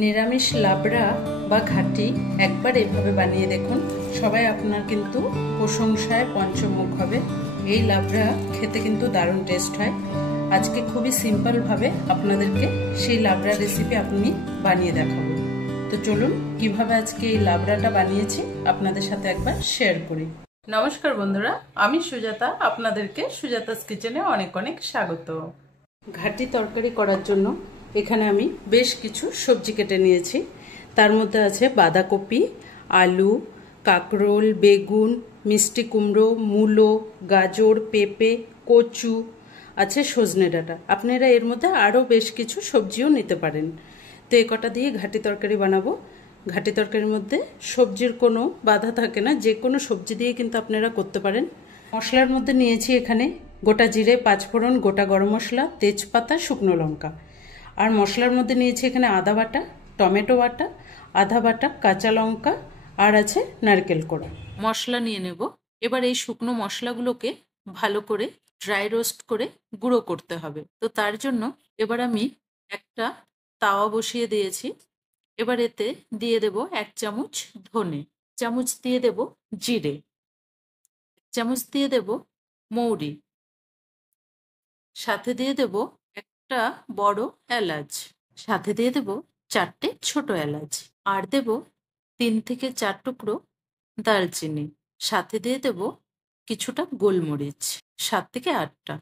নিরামিষ লাবড়া বা ঘাটি একবার এভাবে বানিয়ে দেখুন, সবাই আপনার কিন্তু প্রশংসায় পঞ্চমুখ হবে। এই লাবড়া খেতে কিন্তু দারুণ টেস্ট হয়। আজকে খুবই সিম্পল ভাবে আপনাদেরকে সেই লাবড়া রেসিপি আপনি বানিয়ে দেখাবো। তো চলুন কিভাবে আজকে এই লাবড়াটা বানিয়েছি আপনাদের সাথে একবার শেয়ার করি। নমস্কার বন্ধুরা, আমি সুজাতা, আপনাদেরকে সুজাতাস কিচেনে অনেক অনেক স্বাগত। ঘাটি তরকারি করার জন্য এখানে আমি বেশ কিছু সবজি কেটে নিয়েছি। তার মধ্যে আছে বাঁধাকপি, আলু, কাঁকরোল, বেগুন, মিষ্টি কুমড়ো, মূলো, গাজর, পেঁপে, কচু, আছে সজনে ডাঁটা। আপনারা এর মধ্যে আরও বেশ কিছু সবজিও নিতে পারেন। তো এ কটা দিয়ে ঘাটি তরকারি বানাবো। ঘাটি তরকারির মধ্যে সবজির কোনো বাধা থাকে না, যে কোনো সবজি দিয়ে কিন্তু আপনারা করতে পারেন। মশলার মধ্যে নিয়েছি এখানে গোটা জিরে, পাঁচফোড়ন, গোটা গরম মশলা, তেজপাতা, শুকনো লঙ্কা। আর মশলার মধ্যে নিয়েছি এখানে আদা বাটা, টমেটো বাটা, আদা বাটা, কাঁচা লঙ্কা, আর আছে নারকেল কোড়া। মশলা নিয়ে নেব। এবার এই শুকনো মশলাগুলোকে ভালো করে ড্রাই রোস্ট করে গুঁড়ো করতে হবে। তো তার জন্য এবার আমি একটা তাওয়া বসিয়ে দিয়েছি। এবার এতে দিয়ে দেব 1 চামচ ধনে, চামচ দিয়ে দেব জিরে, চামচ দিয়ে দেব মৌরি, সাথে দিয়ে দেব একটা বড় এলাচ, সাথে দিয়ে দেব 4টে ছোট এলাচ, আর দেব 3 থেকে 4 টুকরো দারচিনি, সাথে দিয়ে দেব কিছুটা গোলমরিচ, 7 থেকে 8টা।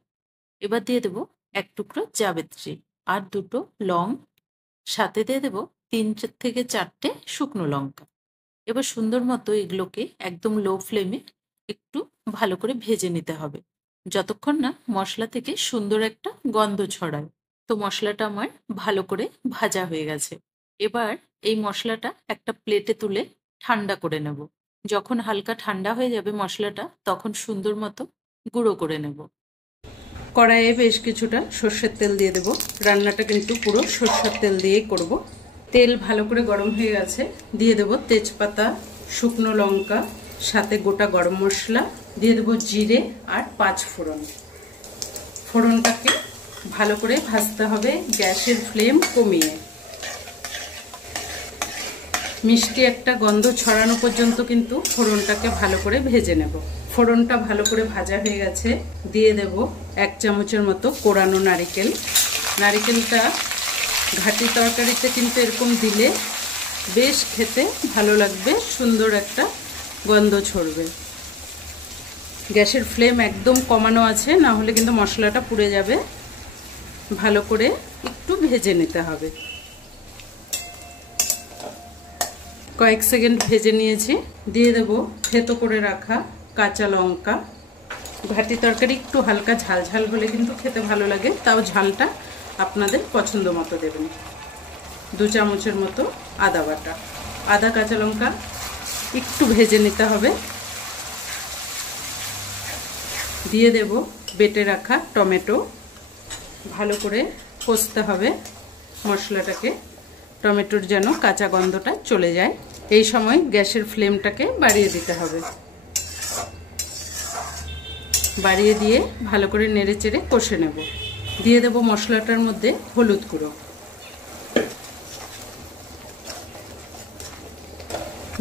এবার দিয়ে দেব 1 টুকরো জাবিত্রী আর 2টো লং, সাথে দিয়ে দেব 3 থেকে 4টে শুকনো লঙ্কা। এবার সুন্দর মতো এগুলোকে একদম লো ফ্লেমে একটু ভালো করে ভেজে নিতে হবে, যতক্ষণ না মশলা থেকে সুন্দর একটা গন্ধ ছড়ায়। তো মশলাটা আমার ভালো করে ভাজা হয়ে গেছে। এবার এই মশলাটা একটা প্লেটে তুলে ঠান্ডা করে নেব। যখন হালকা ঠান্ডা হয়ে যাবে মশলাটা, তখন সুন্দর মতো গুঁড়ো করে নেব। কড়াইয়ে বেশ কিছুটা সর্ষের তেল দিয়ে দেব। রান্নাটা কিন্তু পুরো সর্ষের তেল দিয়েই করব। তেল ভালো করে গরম হয়ে গেছে, দিয়ে দেব তেজপাতা, শুকনো লঙ্কা, সাথে গোটা গরম মশলা, দিয়ে দেব জিরে আর 5 ফোড়ন। ফোড়নটাকে ভালো করে ভাজতে হবে গ্যাসের ফ্লেম কমিয়ে। মিষ্টি একটা গন্ধ ছড়ানো পর্যন্ত কিন্তু ফোড়নটাকে ভালো করে ভেজে নেব। ফোড়নটা ভালো করে ভাজা হয়ে গেছে, দিয়ে দেব 1 চামচের মতো কোরানো নারকেল। নারকেলটা ঘাটি তরকারিতে কিন্তু এরকম দিলে বেশ খেতে ভালো লাগবে, সুন্দর একটা গন্ধ ছড়বে। গ্যাসের ফ্লেম একদম কমানো আছে, না হলে কিন্তু মশলাটা পুড়ে যাবে। ভালো করে একটু ভেজে নিতে হবে। কয়েক সেকেন্ড ভেজে নিয়েছি, দিয়ে দেব থেতো করে রাখা কাঁচা লঙ্কা। ঘাটি তরকারি একটু হালকা ঝাল ঝাল হলে কিন্তু খেতে ভালো লাগে, তাও ঝালটা আপনাদের পছন্দ মতো দেবেন। 2 চামচের মতো আদা বাটা। আদা কাঁচা লঙ্কা একটু ভেজে নিতে হবে। দিয়ে দেব বেটে রাখা টমেটো। ভালো করে কষতে হবে মশলাটাকে, টমেটোর যেন কাঁচা গন্ধটা চলে যায়। এই সময় গ্যাসের ফ্লেমটাকে বাড়িয়ে দিতে হবে। বাড়িয়ে দিয়ে ভালো করে নেড়ে চেড়ে কষে নেব। দিয়ে দেব মশলাটার মধ্যে হলুদ গুঁড়ো,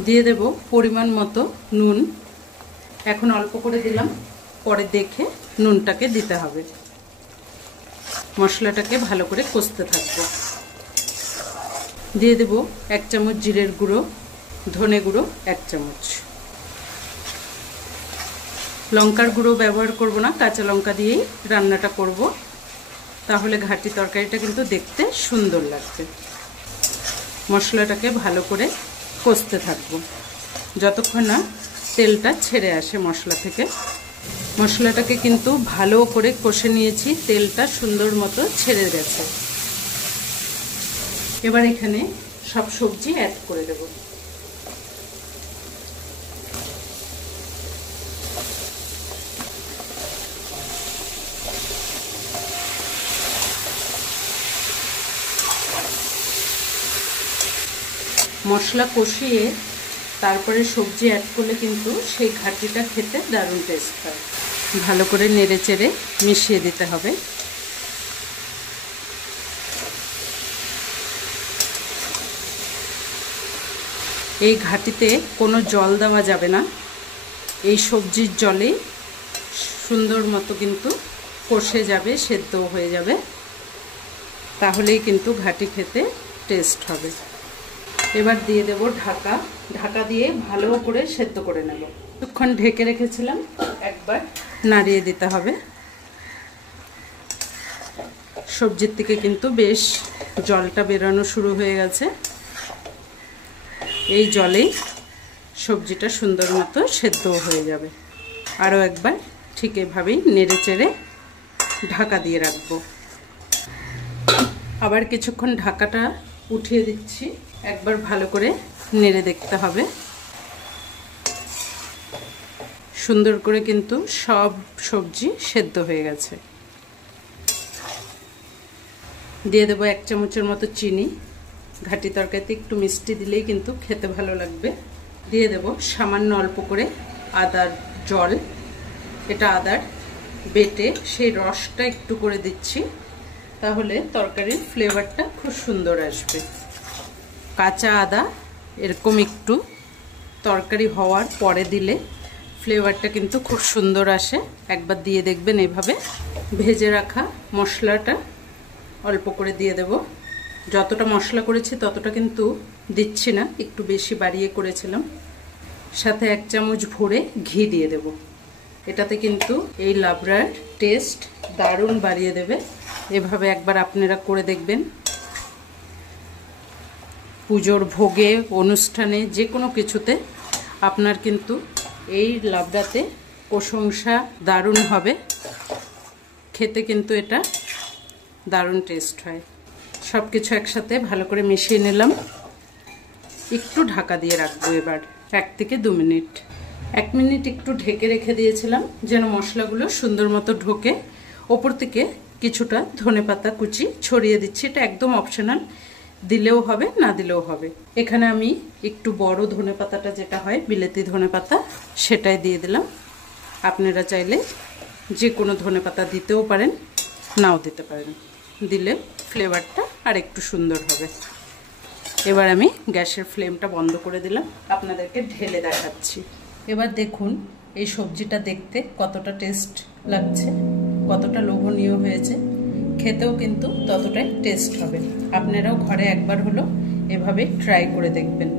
দিয়ে দেব পরিমাণ মতো নুন। এখন অল্প করে দিলাম, পরে দেখে নুনটাকে দিতে হবে। মশলাটাকে ভালো করে কষতে থাকবো। দিয়ে দেব 1 চামচ জিরের গুঁড়ো, ধনে গুঁড়ো 1 চামচ। লঙ্কার গুঁড়ো ব্যবহার করব না, কাঁচা লঙ্কা দিয়েই রান্নাটা করব, তাহলে ঘাটি তরকারিটা কিন্তু দেখতে সুন্দর লাগবে। মশলাটাকে ভালো করে কষতে থাকবো যতক্ষণ না তেলটা ছেড়ে আসে মশলা থেকে। মশলাটাকে কিন্তু ভালো করে কষে নিয়েছি, তেলটা সুন্দর মতো ছেড়ে গেছে। এবার এখানে সব সবজি অ্যাড করে দেব। মশলা কষিয়ে তারপরে সবজি অ্যাড করলে কিন্তু সেই ঘাটিটা খেতে দারুণ টেস্ট হয়। ভালো করে নেড়ে চেড়ে মিশিয়ে দিতে হবে। এই ঘাটিতে কোনো জল দেওয়া যাবে না, এই সবজির জলে সুন্দর মতো কিন্তু কষে যাবে, সেদ্ধ হয়ে যাবে, তাহলেই কিন্তু ঘাটি খেতে টেস্ট হবে। এবার দিয়ে দেব ঢাকা। ঢাকা দিয়ে ভালো করে সেদ্ধ করে নেব। কিছুক্ষণ ঢেকে রেখেছিলাম, একবার নাড়িয়ে দিতে হবে। সবজির থেকে কিন্তু বেশ জলটা বেরোনো শুরু হয়ে গেছে। এই জলেই সবজিটা সুন্দর মতো সেদ্ধ হয়ে যাবে। আরও একবার ঠিক এভাবেই নেড়ে চেড়ে ঢাকা দিয়ে রাখবো। আবার কিছুক্ষণ ঢাকাটা উঠিয়ে দিচ্ছি, একবার ভালো করে নেড়ে দেখতে হবে। সুন্দর করে কিন্তু সব সবজি সেদ্ধ হয়ে গেছে। দিয়ে দেবো 1 চামচের মতো চিনি। ঘাটি তরকারিতে একটু মিষ্টি দিলেই কিন্তু খেতে ভালো লাগবে। দিয়ে দেব সামান্য অল্প করে আদার জল। এটা আদার বেটে সেই রসটা একটু করে দিচ্ছি, তাহলে তরকারির ফ্লেভারটা খুব সুন্দর আসবে। কাঁচা আদা এরকম একটু তরকারি হওয়ার পরে দিলে ফ্লেভারটা কিন্তু খুব সুন্দর আসে। একবার দিয়ে দেখবেন। এভাবে ভেজে রাখা মশলাটা অল্প করে দিয়ে দেব। যতটা মশলা করেছি ততটা কিন্তু দিচ্ছি না, একটু বেশি বাড়িয়ে করেছিলাম। সাথে 1 চামচ ভরে ঘি দিয়ে দেব। এটাতে কিন্তু এই লাবড়ার টেস্ট দারুণ বাড়িয়ে দেবে। এভাবে একবার আপনারা করে দেখবেন। পুজোর ভোগে, অনুষ্ঠানে, যে কোনো কিছুতে আপনার কিন্তু এই লাবড়াতে প্রশংসা দারুণ হবে। খেতে কিন্তু এটা দারুণ টেস্ট হয়। সব কিছু একসাথে ভালো করে মিশিয়ে নিলাম। একটু ঢাকা দিয়ে রাখবো এবার 1 থেকে 2 মিনিট। 1 মিনিট একটু ঢেকে রেখে দিয়েছিলাম যেন মশলাগুলো সুন্দর মতো ঢোকে। ওপর থেকে কিছুটা ধনেপাতা কুচি ছড়িয়ে দিচ্ছি। এটা একদম অপশনাল, দিলেও হবে, না দিলেও হবে। এখানে আমি একটু বড় ধনেপাতাটা যেটা হয় বিলেতি ধনেপাতা, সেটাই দিয়ে দিলাম। আপনারা চাইলে যে কোনো ধনেপাতা দিতেও পারেন, নাও দিতে পারেন। দিলে ফ্লেভারটা আর একটু সুন্দর হবে। এবার আমি গ্যাসের ফ্লেমটা বন্ধ করে দিলাম, আপনাদেরকে ঢেলে দেখাচ্ছি। এবার দেখুন এই সবজিটা দেখতে কতটা টেস্ট লাগছে, কতটা লোভনীয় হয়েছে। খেতেও কিন্তু ততটাই টেস্ট হবে। আপনারাও ঘরে একবার হলো এভাবে ট্রাই করে দেখবেন।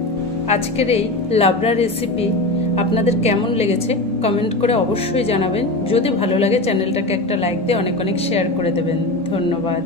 আজকের এই লাবড়া রেসিপি আপনাদের কেমন লেগেছে কমেন্ট করে অবশ্যই জানাবেন। যদি ভালো লাগে চ্যানেলটাকে একটা লাইক দিয়ে অনেক অনেক শেয়ার করে দেবেন। ধন্যবাদ।